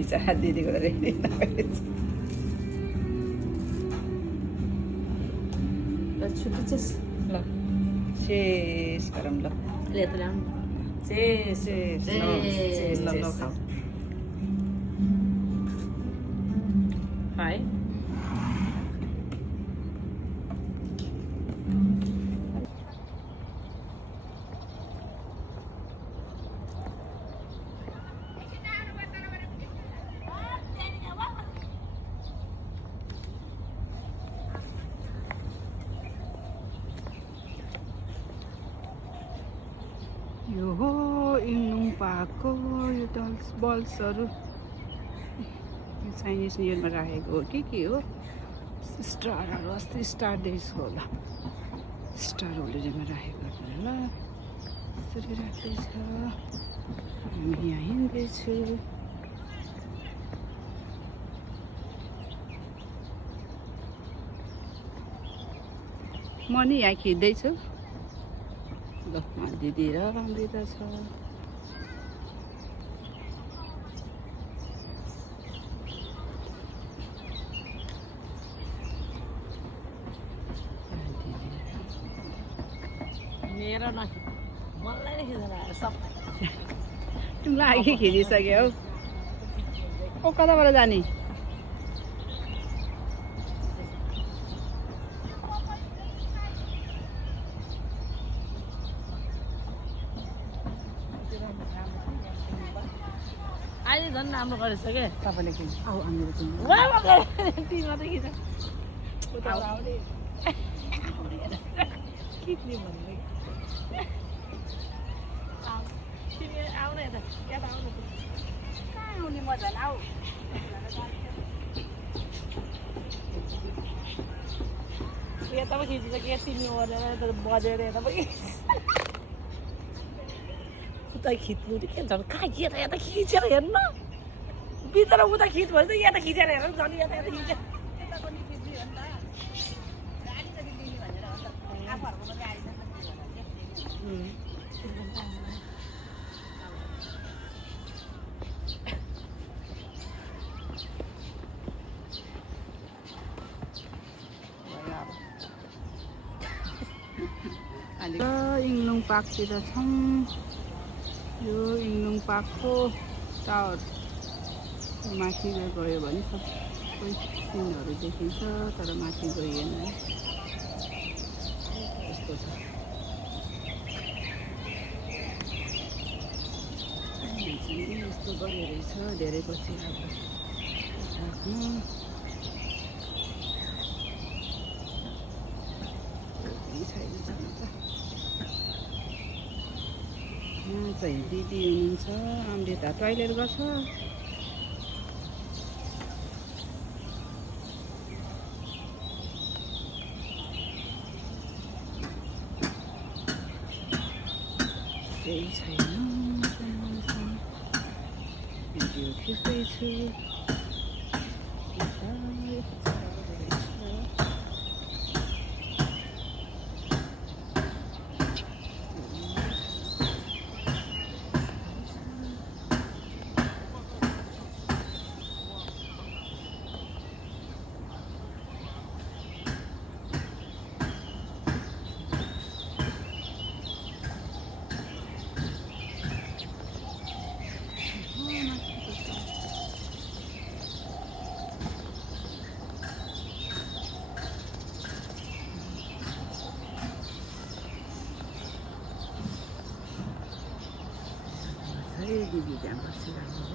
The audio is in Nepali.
बिचरा दिदीको त रेडी नभएछ छुट्टी चेस ल शेष गरौँ ल ले त ल्याउनु चेस शेष ल ल खाऊ है यो हो इङलुङ पार्कको यो बल्सहरू यो चाइनिज न्यु इयरमा राखेको हो कि के हो स्टारहरू अस्ति स्टार डेजको होला स्टार होलिडेमा राखेको होला यसरी राख्दैछ हामी यहाँ हिँड्दैछु म नि यहाँ खिच्दैछु ल दिदी र अमृता छ मेरो न मलाई नै खिच्न आयो सबै तिमीलाई आगे खिचिसक्यो हौ ओ कताबाट जाने अहिले झन् राम्रो गरेछ के तपाईँले किन आऊ हामीहरू किन ती मात्रै खिच खिच्ने भन्नु तिमी आउन यता यता आउनु कहाँ आउने मजा आऊ यता पो खिचिसक्यो तिमी ओरेर यता बजेर यता पो उता खिच्नु त के झन् कहाँ यता यता खिचेर हेर्नु बिचरा उता खिच भने त यता खिचेर हेर्नु झन् यता यता खिचेर इङलुङ पार्कतिर छौँ यो इङलुङ पार्कको टावर माथि गयो भने सबै सिनहरू देखिन्छ तर माथि गइएन यस्तो छ यस्तो गरे रहेछ धेरै पछि अब राख्नु छैन जानु त यहाँ चाहिँ दिदी हुनुहुन्छ अमृता टोइलेट गर्छ केही छैन भिडियो खिच्दैछु दिदी त्यहाँ बसिरहेको